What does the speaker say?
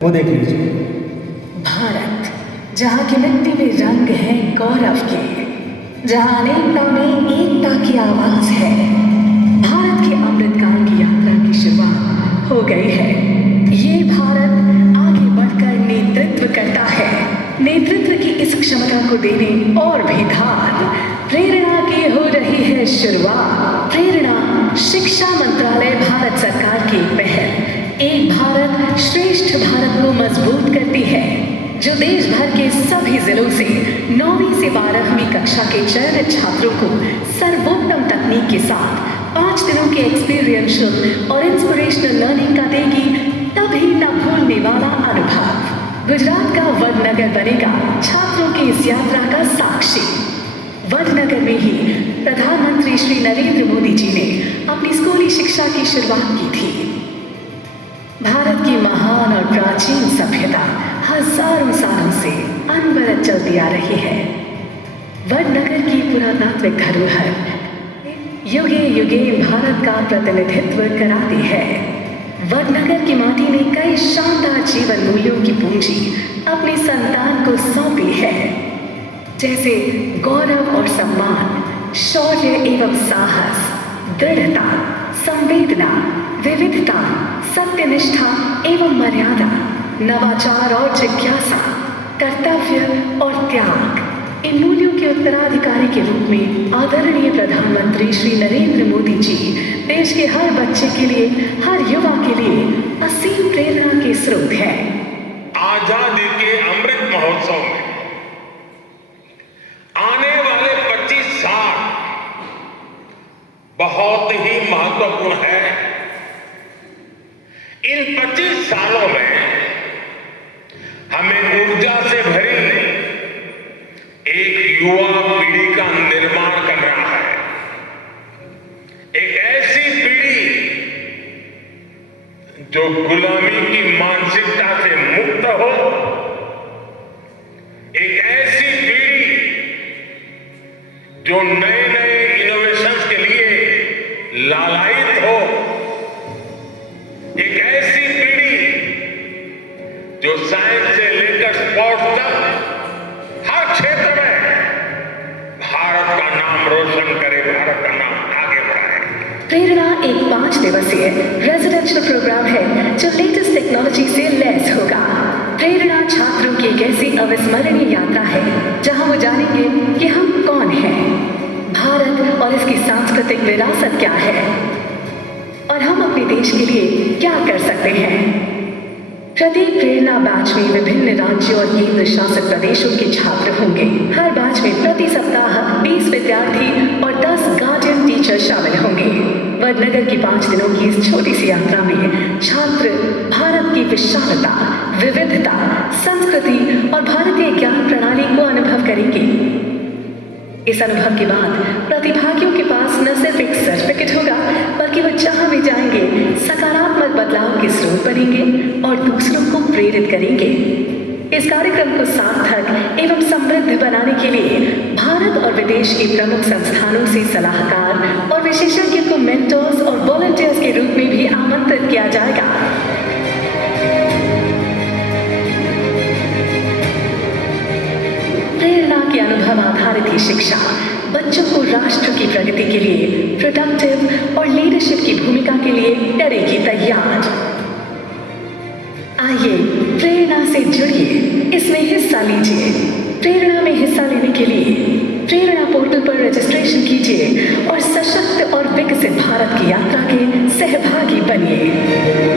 वो देख लीजिए। भारत, जहाँ की मिट्टी में रंग है गौरव के, जहाँ अनेकता में एकता की आवाज है। भारत के अमृतकाल की यात्रा की शुरुआत हो गई है। ये भारत आगे बढ़कर नेतृत्व करता है। नेतृत्व की इस क्षमता को देने और भी धार प्रेरणा की हो रही है शुरुआत। प्रेरणा शिक्षा मंत्रालय भारत सरकार की पहल एक भारत श्रेष्ठ भारत को मजबूत करती है, जो देश भर के सभी जिलों से 9वीं से 12वीं कक्षा के चयनित छात्रों को सर्वोत्तम तकनीक के साथ 5 दिनों के एक्सपीरियंशियल और इंस्पिरेशनल लर्निंग का देगी तभी न भूलने वाला अनुभव। गुजरात का वडनगर बनेगा छात्रों की इस यात्रा का साक्षी। वडनगर में ही प्रधानमंत्री श्री नरेंद्र मोदी जी ने अपनी स्कूली शिक्षा की शुरुआत की थी। भारत की महान और प्राचीन सभ्यता हजारों सालों से अनवरत चलती आ रही है। वडनगर की पुरातात्विक धरोहर युगे युगे भारत का प्रतिनिधित्व कराती है। वडनगर की माटी ने कई शानदार जीवन मूल्यों की पूंजी अपनी संतान को सौंपी है, जैसे गौरव और सम्मान, शौर्य एवं साहस, दृढ़ता, संवेदना, विविधता, सत्यनिष्ठा एवं मर्यादा, नवाचार और जिज्ञासा, कर्तव्य और त्याग। इन मूल्यों के उत्तराधिकारी के रूप में आदरणीय प्रधानमंत्री श्री नरेंद्र मोदी जी देश के हर बच्चे के लिए, हर युवा के लिए असीम प्रेरणा के स्रोत है। आजादी के अमृत महोत्सव में आने वाले 25 साल बहुत ही महत्वपूर्ण है। इन 25 सालों में हमें ऊर्जा से भरी एक युवा पीढ़ी का निर्माण करना है। एक ऐसी पीढ़ी जो गुलामी की मानसिकता से मुक्त हो, एक ऐसी पीढ़ी जो नए नए इनोवेशंस के लिए लालायित हो, एक ऐसी पीढ़ी जो साइंस से लेकर स्पोर्ट्स तक हर क्षेत्र में भारत का नाम रोशन करे, भारत का नाम आगे बढ़ाए। प्रेरणा एक 5 दिवसीय रेजिडेंशियल प्रोग्राम है जो लेटेस्ट टेक्नोलॉजी से लैस होगा। प्रेरणा छात्रों की एक ऐसी अविस्मरणीय यात्रा है जहां वो जानेंगे कि हम कौन हैं, भारत और इसकी सांस्कृतिक विरासत क्या है और हम अपने देश के लिए क्या कर सकते हैं। प्रत्येक प्रेरणा बैच में विभिन्न राज्यों और केंद्र शासित प्रदेशों के छात्र होंगे। हर बैच में प्रति सप्ताह 20 विद्यार्थी और 10 गार्डियन टीचर शामिल होंगे। वडनगर की 5 दिनों की इस छोटी सी यात्रा में छात्र भारत की विशालता, विविधता, संस्कृति और भारतीय ज्ञान प्रणाली को अनुभव करेंगे। इस अनुभव के बाद प्रतिभागियों के पास न सिर्फ एक सर्टिफिकेट होगा, बल्कि वो जहां भी जाएंगे सकारात्मक बदलाव के स्रोत बनेंगे और दूसरों को प्रेरित करेंगे। इस कार्यक्रम को सार्थक एवं समृद्ध बनाने के लिए भारत और विदेश के प्रमुख संस्थानों से सलाहकार और विशेषज्ञ को मेंटर्स और वॉलंटियर्स के रूप में भी आमंत्रित किया जाएगा। प्रेरणा के अनुभव आधारित ही शिक्षा बच्चों को राष्ट्र की प्रगति के लिए, प्रोडक्टिव और लीडरशिप की भूमिका के लिए करेगी तैयार। आइए प्रेरणा से जुड़िए, इसमें हिस्सा लीजिए। प्रेरणा में हिस्सा लेने के लिए प्रेरणा पोर्टल पर रजिस्ट्रेशन कीजिए और सशक्त और विकसित भारत की यात्रा के सहभागी बनिए।